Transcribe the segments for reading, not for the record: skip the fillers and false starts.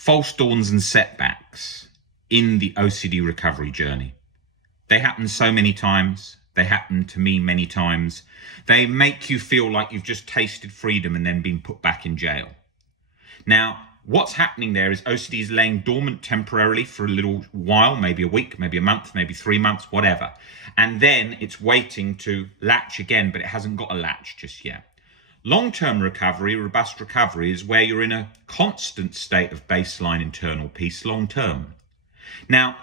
false dawns and setbacks in the OCD recovery journey. They happen so many times. They happen to me many times. They make you feel like you've just tasted freedom and then been put back in jail. Now, what's happening there is OCD is laying dormant temporarily for a little while, maybe a week, maybe a month, maybe 3 months, whatever. And then it's waiting to latch again, but it hasn't got a latch just yet. Long-term recovery, robust recovery, is where you're in a constant state of baseline internal peace long-term. Now,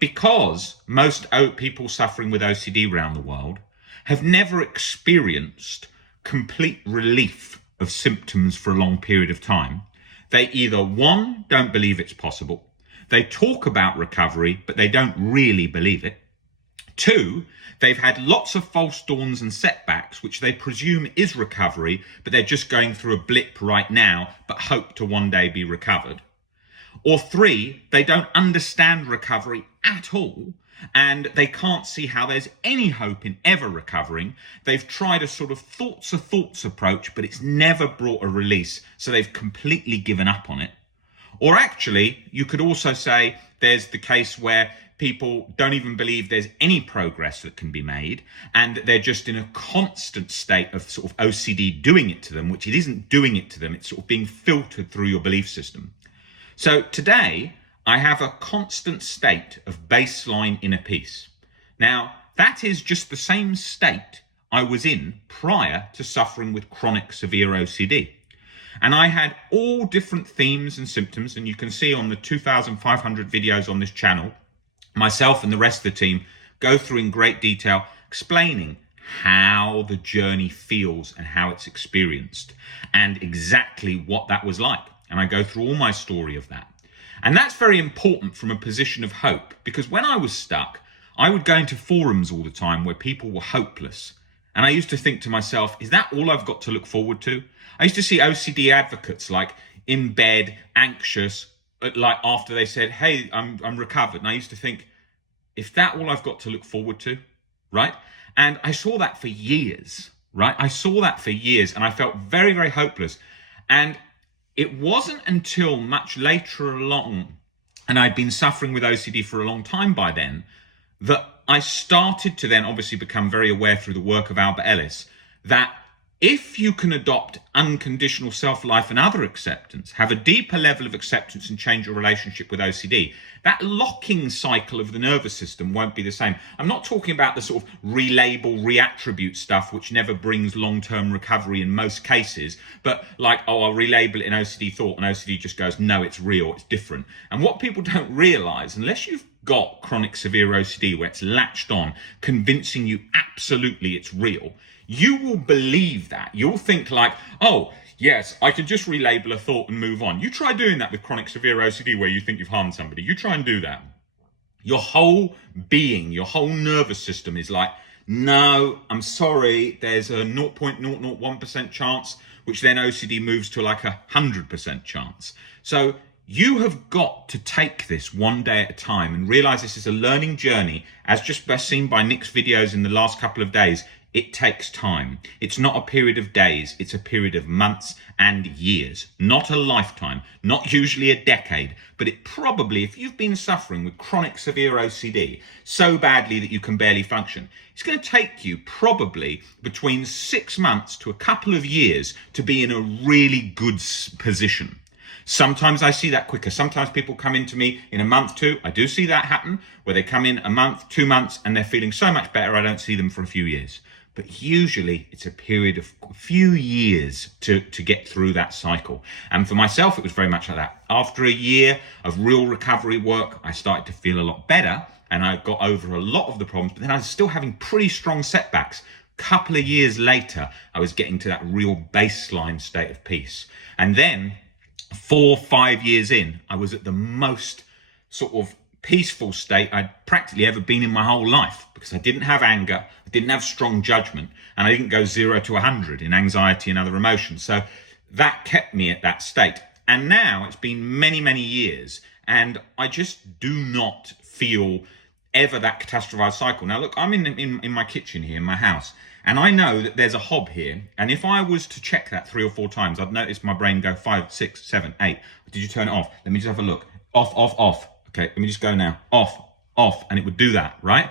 because most people suffering with OCD around the world have never experienced complete relief of symptoms for a long period of time, they either, one, don't believe it's possible, they talk about recovery, but they don't really believe it. Two, they've had lots of false dawns and setbacks, which they presume is recovery, but they're just going through a blip right now, but hope to one day be recovered. Or three, they don't understand recovery at all, and they can't see how there's any hope in ever recovering. They've tried a sort of thoughts approach, but it's never brought a release, so they've completely given up on it. Or actually, you could also say there's the case where people don't even believe there's any progress that can be made, and they're just in a constant state of sort of OCD doing it to them, which it isn't doing it to them, it's sort of being filtered through your belief system. So today, I have a constant state of baseline inner peace. Now, that is just the same state I was in prior to suffering with chronic severe OCD. And I had all different themes and symptoms, and you can see on the 2,500 videos on this channel, myself and the rest of the team go through in great detail explaining how the journey feels and how it's experienced and exactly what that was like. And I go through all my story of that. And that's very important from a position of hope, because when I was stuck, I would go into forums all the time where people were hopeless. And I used to think to myself, is that all I've got to look forward to? I used to see OCD advocates like in bed, anxious, like after they said, hey, I'm recovered. And I used to think, if that all I've got to look forward to, right? And I saw that for years, right? I saw that for years and I felt very, very hopeless. And it wasn't until much later along, and I'd been suffering with OCD for a long time by then, that I started to then obviously become very aware through the work of Albert Ellis that if you can adopt unconditional self-life and other acceptance, have a deeper level of acceptance and change your relationship with OCD, that locking cycle of the nervous system won't be the same. I'm not talking about the sort of relabel, reattribute stuff, which never brings long-term recovery in most cases, but like, oh, I'll relabel it in OCD thought, and OCD just goes, no, it's real, it's different. And what people don't realize, unless you've got chronic severe OCD where it's latched on, convincing you absolutely it's real, you will believe that. You'll think like, oh, yes, I can just relabel a thought and move on. You try doing that with chronic severe OCD where you think you've harmed somebody. You try and do that. Your whole being, your whole nervous system is like, no, I'm sorry, there's a 0.001% chance, which then OCD moves to like 100% chance. So you have got to take this one day at a time and realize this is a learning journey, as just best seen by Nick's videos in the last couple of days. It takes time. It's not a period of days, it's a period of months and years, not a lifetime, not usually a decade, but it probably, if you've been suffering with chronic severe OCD so badly that you can barely function, it's going to take you probably between 6 months to a couple of years to be in a really good position. Sometimes I see that quicker. Sometimes people come into me in a month, two. I do see that happen, where they come in a month, 2 months, and they're feeling so much better, I don't see them for a few years. But usually it's a period of a few years to get through that cycle. And for myself, it was very much like that. After a year of real recovery work, I started to feel a lot better and I got over a lot of the problems, but then I was still having pretty strong setbacks. Couple of years later, I was getting to that real baseline state of peace. And then 4 or 5 years in, I was at the most sort of peaceful state I'd practically ever been in my whole life, because I didn't have anger, I didn't have strong judgment, and I didn't go 0 to 100 in anxiety and other emotions. So that kept me at that state. And now it's been many, many years, and I just do not feel ever that catastrophized cycle. Now look, I'm in my kitchen here in my house, And I know that there's a hob here. And if I was to check that 3 or 4 times, I'd notice my brain go 5, 6, 7, 8. Did you turn it off? Let me just have a look. Off, off, off. Okay, let me just go now. Off, off. And it would do that, right?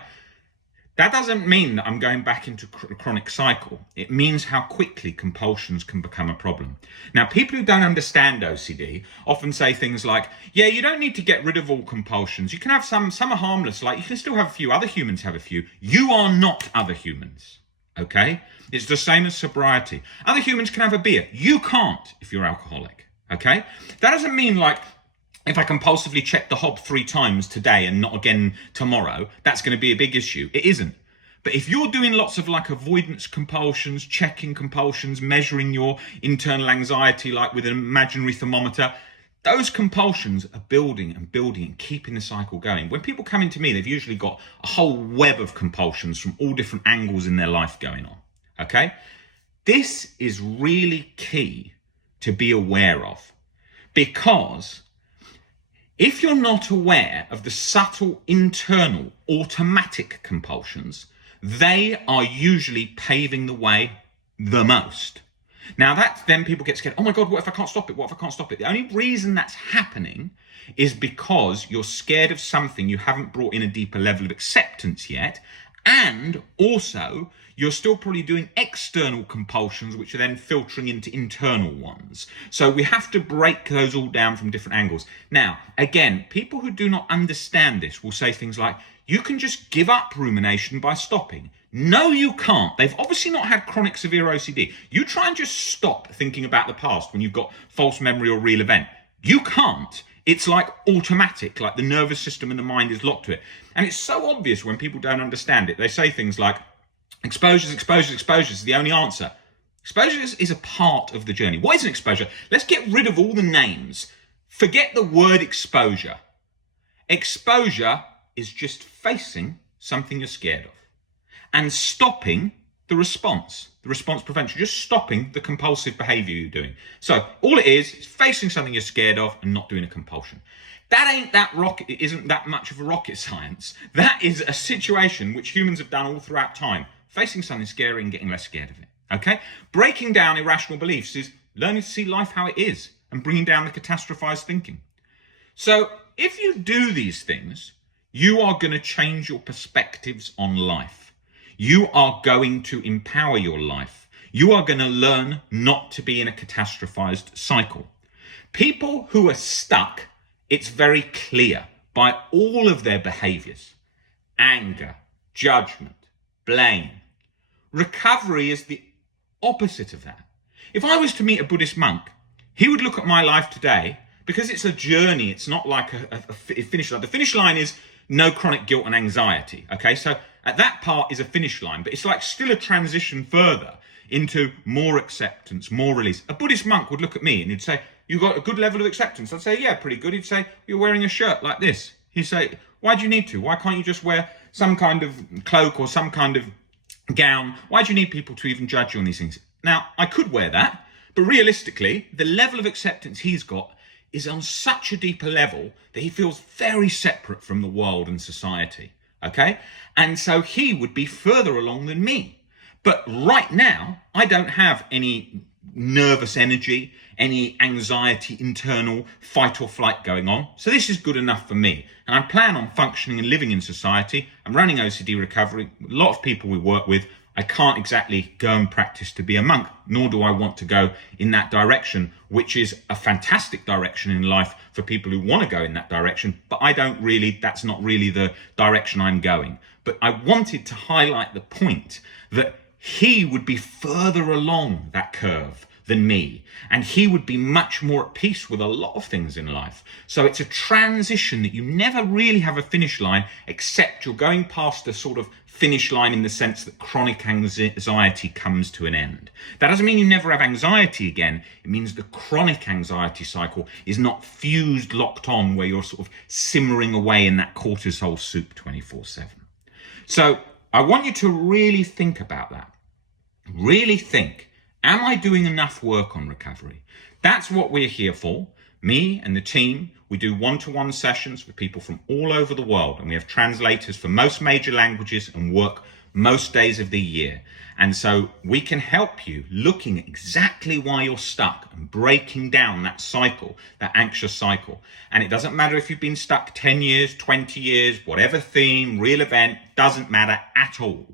That doesn't mean that I'm going back into a chronic cycle. It means how quickly compulsions can become a problem. Now, people who don't understand OCD often say things like, yeah, you don't need to get rid of all compulsions. You can have some are harmless, like you can still have a few, other humans have a few. You are not other humans, okay? It's the same as sobriety. Other humans can have a beer. You can't if you're alcoholic, okay? That doesn't mean like, if I compulsively check the hob 3 times today and not again tomorrow, that's going to be a big issue. It isn't. But if you're doing lots of like avoidance compulsions, checking compulsions, measuring your internal anxiety like with an imaginary thermometer, those compulsions are building and building and keeping the cycle going. When people come into me, they've usually got a whole web of compulsions from all different angles in their life going on. Okay? This is really key to be aware of, because if you're not aware of the subtle, internal, automatic compulsions, they are usually paving the way the most. Now then people get scared. Oh my God, what if I can't stop it? What if I can't stop it? The only reason that's happening is because you're scared of something you haven't brought in a deeper level of acceptance yet. And also, you're still probably doing external compulsions, which are then filtering into internal ones. So we have to break those all down from different angles. Now, again, people who do not understand this will say things like, you can just give up rumination by stopping. No, you can't. They've obviously not had chronic severe OCD. You try and just stop thinking about the past when you've got false memory or real event. You can't. It's like automatic, like the nervous system and the mind is locked to it. And it's so obvious when people don't understand it. They say things like, exposures is the only answer. Exposure is a part of the journey. What is an exposure? Let's get rid of all the names. Forget the word exposure. Exposure is just facing something you're scared of and stopping the response prevention, just stopping the compulsive behavior you're doing. So all it is facing something you're scared of and not doing a compulsion. It isn't that much of a rocket science. That is a situation which humans have done all throughout time. Facing something scary and getting less scared of it, okay? Breaking down irrational beliefs is learning to see life how it is and bringing down the catastrophized thinking. So if you do these things, you are going to change your perspectives on life. You are going to empower your life. You are going to learn not to be in a catastrophized cycle. People who are stuck, it's very clear by all of their behaviors: anger, judgment, blame. Recovery is the opposite of that. If I was to meet a Buddhist monk, he would look at my life today, because it's a journey, it's not like a finish line. The finish line is no chronic guilt and anxiety, okay? So at that part is a finish line, but it's like still a transition further into more acceptance, more release. A Buddhist monk would look at me and he'd say, you got a good level of acceptance? I'd say, yeah, pretty good. He'd say, you're wearing a shirt like this. He'd say, why do you need to? Why can't you just wear some kind of cloak or some kind of gown? Why do you need people to even judge you on these things? Now, I could wear that, but realistically, the level of acceptance he's got is on such a deeper level that he feels very separate from the world and society, okay? And so he would be further along than me. But right now, I don't have any nervous energy, any anxiety, internal fight or flight going on. So this is good enough for me. And I plan on functioning and living in society. I'm running OCD recovery. A lot of people we work with. I can't exactly go and practice to be a monk, nor do I want to go in that direction, which is a fantastic direction in life for people who want to go in that direction. But that's not really the direction I'm going. But I wanted to highlight the point that he would be further along that curve than me, and he would be much more at peace with a lot of things in life. So it's a transition that you never really have a finish line, except you're going past a sort of finish line in the sense that chronic anxiety comes to an end. That doesn't mean you never have anxiety again. It means the chronic anxiety cycle is not fused, locked on, where you're sort of simmering away in that cortisol soup 24/7. So I want you to really think about that. Really think, am I doing enough work on recovery? That's what we're here for. Me and the team, we do one-to-one sessions with people from all over the world, and we have translators for most major languages and work most days of the year. And so we can help you looking at exactly why you're stuck and breaking down that cycle, that anxious cycle. And it doesn't matter if you've been stuck 10 years, 20 years, whatever theme, real event, doesn't matter at all.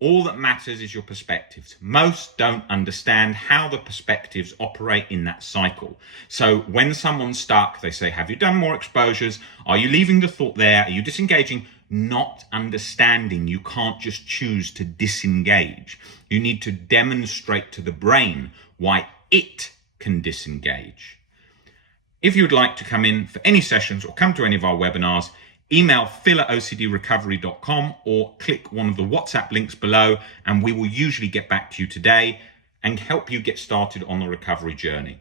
All that matters is your perspectives. Most don't understand how the perspectives operate in that cycle. So when someone's stuck, they say, have you done more exposures? Are you leaving the thought there? Are you disengaging? Not understanding. You can't just choose to disengage. You need to demonstrate to the brain why it can disengage. If you'd like to come in for any sessions or come to any of our webinars, email phil@ocdrecovery.com or click one of the WhatsApp links below, and we will usually get back to you today and help you get started on the recovery journey.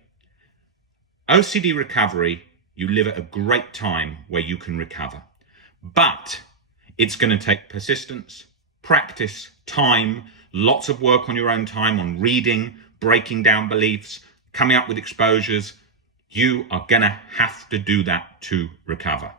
OCD recovery, you live at a great time where you can recover, but it's going to take persistence, practice, time, lots of work on your own time on reading, breaking down beliefs, coming up with exposures. You are going to have to do that to recover.